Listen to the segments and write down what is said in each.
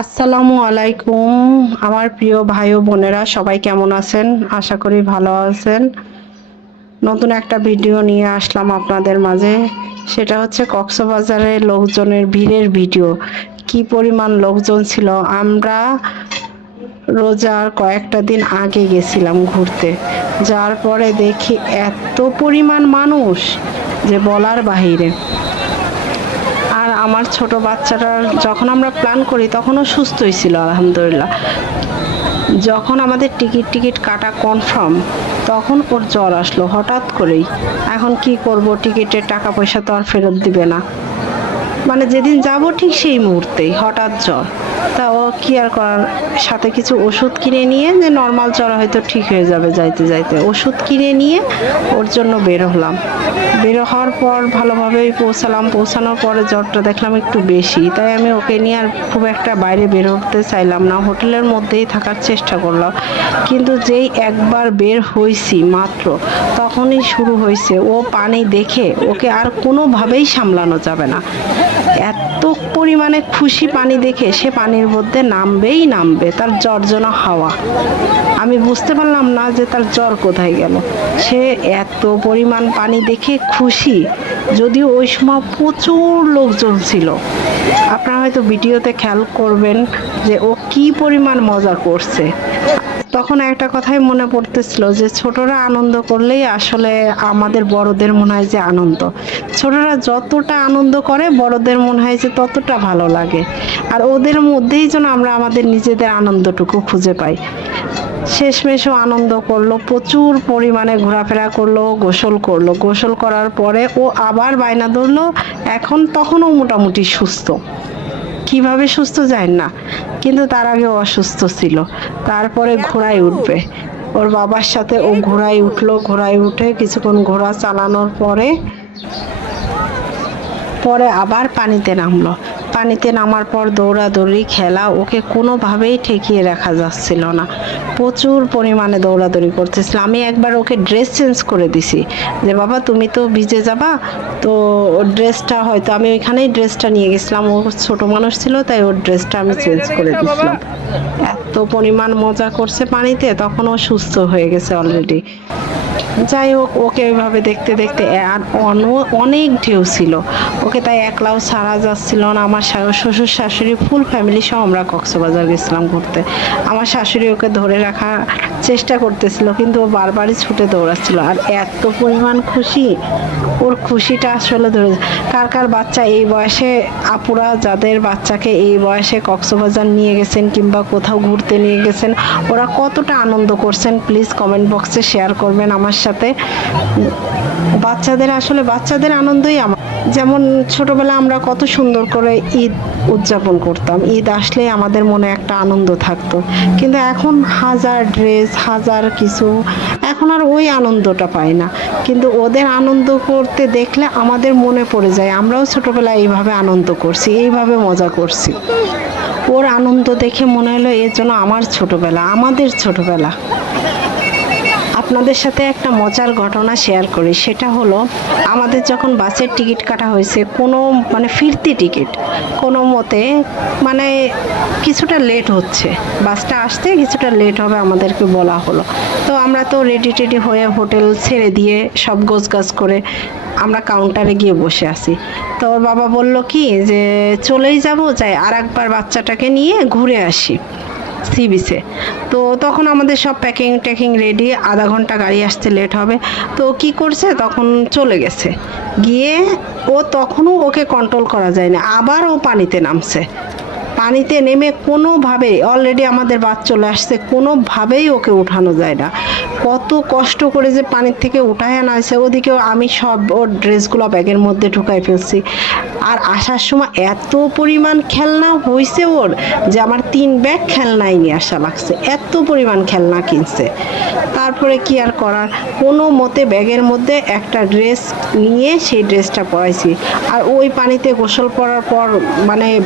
আসসালামু আলাইকুম। আমার প্রিয় ভাই ও বোনেরা সবাই কেমন আছেন? আশা করি ভালো আছেন। নতুন একটা ভিডিও নিয়ে আসলাম আপনাদের মাঝে। সেটা হচ্ছে কক্সবাজারের লোকজনের ভিড়ের ভিডিও। কি পরিমাণ লোকজন ছিল! আমরা রোজার কয়েকটা দিন আগে গেছিলাম ঘুরতে। যার পরে দেখি এত পরিমাণ মানুষ যে বলার বাহিরে। আর আমার ছোট বাচ্চাটার যখন আমরা প্ল্যান করি তখনও সুস্থই ছিল আলহামদুলিল্লাহ। যখন আমাদের টিকিট কাটা কনফার্ম, তখন ওর জ্বর আসলো হঠাৎ করেই। এখন কি করব, টিকিটের টাকা পয়সা তো আর ফেরত দিবে না। মানে যেদিন যাব ঠিক সেই মুহূর্তেই হঠাৎ জ্বর। তা ও কি আর করার, সাথে কিছু ওষুধ কিনে নিয়ে, যে নর্মাল জ্বর হয়তো ঠিক হয়ে যাবে যাইতে যাইতে, ওষুধ কিনে নিয়ে ওর জন্য বের হলাম। বের হওয়ার পর ভালোভাবেই পৌঁছালাম। পৌঁছানোর পরে জ্বরটা দেখলাম একটু বেশি, তাই আমি ওকে নিয়ে আর খুব একটা বাইরে বের হতে চাইলাম না, হোটেলের মধ্যেই থাকার চেষ্টা করলাম। কিন্তু যেই একবার বের হয়েছি মাত্র, তখনই শুরু হয়েছে ও পানি দেখে ওকে আর কোনোভাবেই সামলানো যাবে না। এত পরিমাণে খুশি পানি দেখে, সে পানির মধ্যে নামবেই নামবে, তার জ্বর হাওয়া। আমি বুঝতে পারলাম না যে তার জ্বর কোথায় গেল। সে এত পরিমাণ পানি দেখে খুশি, যদিও ওই সময় প্রচুর লোকজন ছিল। আপনারা হয়তো ভিডিওতে খেয়াল করবেন যে ও কি পরিমাণ মজা করছে। তখন একটা কথাই মনে পড়তেছিল যে ছোটরা আনন্দ করলেই আসলে আমাদের বড়দের মনে হয় যে আনন্দ। ছোটরা যতটা আনন্দ করে বড়দের মনে হয় যে ততটা ভালো লাগে। আর ওদের মধ্যেই যেন আমরা আমাদের নিজেদের আনন্দটুকু খুঁজে পাই। শেষমেশও আনন্দ করলো, প্রচুর পরিমাণে ঘোরাফেরা করলো, গোসল করলো। গোসল করার পরে ও আবার বায়না ধরলো। তখনও মোটামুটি সুস্থ। কিভাবে সুস্থ যায় না, কিন্তু তার আগে অসুস্থ ছিল। তারপরে ঘোড়ায় উঠবে, ওর বাবার সাথে ও ঘোড়ায় উঠলো। ঘোড়ায় উঠে কিছুক্ষণ ঘোড়া চালানোর পরে পরে আবার পানিতে নামলো। পানিতে নামার পর দৌড়াদৌড়ি খেলা, ওকে কোনোভাবেই ঠেকিয়ে রাখা যাচ্ছিল না। প্রচুর পরিমাণে দৌড়াদৌড়ি করতেছিল। আমি একবার ওকে ড্রেস চেঞ্জ করে দিছি, যে বাবা তুমি তো ভিজে যাবা, তো ড্রেসটা হয়তো আমি ওইখানেই ড্রেসটা নিয়ে গেছিলাম। ও ছোট মানুষ ছিল, তাই ওর ড্রেসটা আমি চেঞ্জ করে দিছিলাম। এত পরিমাণ মজা করছে পানিতে, তখন ও সুস্থ হয়ে গেছে অলরেডি। যাই হোক, ওকে ওইভাবে দেখতে দেখতে আর অনেক ঢেউ ছিল। ওকে তাই একলাও ছাড়া যাচ্ছিল না। আমার শ্বশুর শাশুড়ি ফুল ফ্যামিলি সহ আমরা কক্সবাজার গেছিলাম ঘুরতে। আমার শাশুড়ি ওকে ধরে রাখার চেষ্টা করতেছিল, কিন্তু ও বারবারই ছুটে দৌড়াচ্ছিল। আর এত পরিমাণ খুশি, ওর খুশিটা আসলে ধরে। কার কার বাচ্চা এই বয়সে, আপুরা যাদের বাচ্চাকে এই বয়সে কক্সবাজার নিয়ে গেছেন কিংবা কোথাও ঘুরতে নিয়ে গেছেন, ওরা কতটা আনন্দ করছেন প্লিজ কমেন্ট বক্সে শেয়ার করবেন আমার সাথে। বাচ্চাদের আনন্দই আমার। যেমন ছোটবেলা আমরা কত সুন্দর করে ঈদ উদযাপন করতাম, ঈদ আসলে আমাদের মনে একটা আনন্দ থাকতো। কিন্তু এখন হাজার ড্রেস, হাজার কিছু, এখন আর ওই আনন্দটা পাই না। কিন্তু ওদের আনন্দ করতে দেখলে আমাদের মনে পড়ে যায় আমরাও ছোটবেলায় এইভাবে আনন্দ করছি, এইভাবে মজা করছি। ওর আনন্দ দেখে মনে হলো এর জন্য আমাদের ছোটবেলা। আপনাদের সাথে একটা মজার ঘটনা শেয়ার করি। সেটা হলো, আমাদের যখন বাসের টিকিট কাটা হয়েছে, ফিরতি টিকিট, কোনো মতে কিছুটা লেট হচ্ছে, বাসটা আসতে কিছুটা লেট হবে আমাদেরকে বলা হলো। তো আমরা তো রেডি টেডি হয়ে হোটেল ছেড়ে দিয়ে সব গোছগাছ করে আমরা কাউন্টারে গিয়ে বসে আছি। তো ওর বাবা বলল কি যে চলেই যাই আর একবার বাচ্চাটাকে নিয়ে ঘুরে আসি সি বিচে। তো তখন আমাদের সব প্যাকিং রেডি, আধা ঘন্টা গাড়ি আসতে লেট হবে। তো কি করছে, তখন চলে গেছে। গিয়ে তখনও ওকে কন্ট্রোল করা যায় না, আবার ও পানিতে নামছে। পানিতে নেমে কোনোভাবে, অলরেডি আমাদের বাস চলে আসছে, কোনোভাবেই ওকে উঠানো যায় না। কত কষ্ট করে যে পানির থেকে উঠায় আনা হয়েছে। ওদিকেও আমি সব ওর ড্রেসগুলো ব্যাগের মধ্যে ঢুকাই ফেলছি। আর আসার সময় এত পরিমাণ খেলনা হয়েছে ওর, যে আমার 3 ব্যাগ খেলনাই নিয়ে আসা লাগছে, এত পরিমাণ খেলনা কিনছে। তারপরে কি আর করার, কোনো মতে ব্যাগের মধ্যে একটা ড্রেস নিয়ে সেই ড্রেসটা পরাইছি। আর ওই পানিতে গোসল করার পর,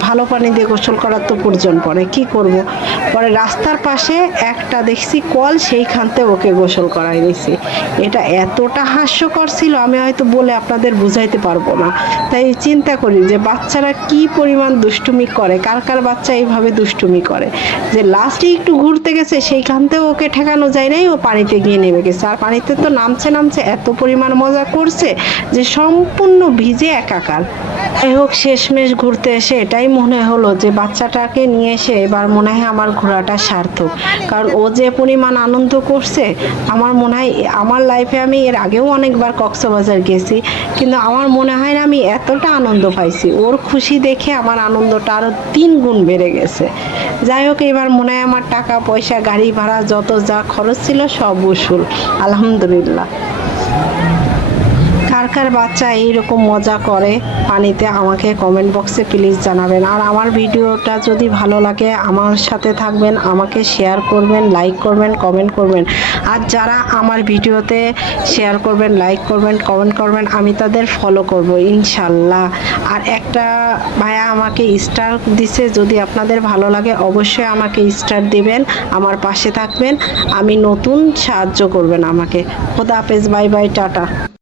ভালো পানি দিয়ে গোসল করার তো প্রয়োজন পড়ে, কি করব। পরে রাস্তার পাশে একটা দেখছি কল, সেইখানতে ওকে গোসল করাই নিছি। এটা এতটা হাস্যকর ছিল, আমি হয়তো বলে আপনাদের বুঝাইতে পারবো না। তাই চিন্তা করি যে বাচ্চারা কি পরিমাণ দুষ্টুমি করে, কার কার বাচ্চা এইভাবে দুষ্টুমি করে যে লাস্টে একটু ঘুরতে গেছে সেইখানতেও ওকে ঠেকানো যায় নাই, ও পানিতে গিয়ে নেমে গেছে। আর পানিতে তো নামছে নামছে এত পরিমাণ মজা করছে যে সম্পূর্ণ ভিজে একাকার। যাই হোক, শেষমেশ ঘুরতে এসে এটাই মনে হলো যে বাচ্চাটাকে নিয়ে এসে এবার মনে হয় আমার ঘোরাটা সার্থক। কারণ ও যে পরিমাণ আনন্দ করছে, আমার মনে হয় আমার লাইফে আমি এর আগেও অনেকবার কক্সবাজার গেছি, কিন্তু আমার মনে হয় না আমি এতটা আনন্দ পাইছি। ওর খুশি দেখে আমার আনন্দটা আরো 3 গুণ বেড়ে গেছে। যাই হোক, এবার মনে হয় আমার টাকা পয়সা গাড়ি ভাড়া যত যা খরচ ছিল সব উসুল, আলহামদুলিল্লাহ। কার কার বাচ্চা এইরকম মজা করে পানিতে আমাকে কমেন্ট বক্সে প্লিজ জানাবেন। আর আমার ভিডিওটা যদি ভালো লাগে আমার সাথে থাকবেন, আমাকে শেয়ার করবেন, লাইক করবেন, কমেন্ট করবেন। আর যারা আমার ভিডিওতে শেয়ার করবেন, লাইক করবেন, কমেন্ট করবেন, আমি তাদের ফলো করব ইনশাল্লাহ। আর একটা ভাইয়া আমাকে স্টার দিছে, যদি আপনাদের ভালো লাগে অবশ্যই আমাকে স্টার দিবেন, আমার পাশে থাকবেন, আমি নতুন সাহায্য করবেন আমাকে। খোদা হাফেজ, বাই বাই, টাটা।